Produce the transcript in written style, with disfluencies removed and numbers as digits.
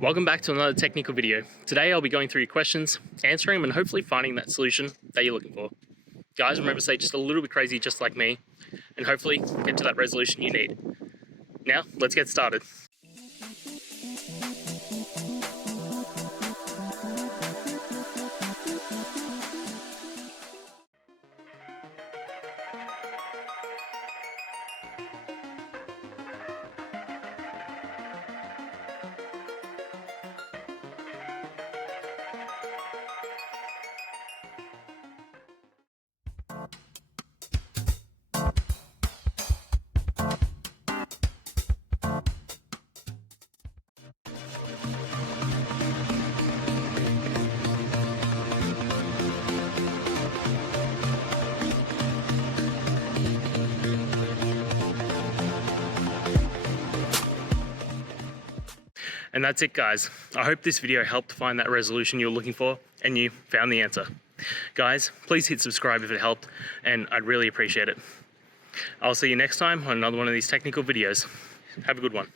Welcome back to another technical video. Today I'll be going through your questions, answering them, and hopefully finding that solution that you're looking for. Guys, remember to stay just a little bit crazy just like me, and hopefully get to that resolution you need. Now, let's get started. And that's it, guys. I hope this video helped find that resolution you're looking for and you found the answer. Guys, please hit subscribe if it helped, and I'd really appreciate it. I'll see you next time on another one of these technical videos. Have a good one.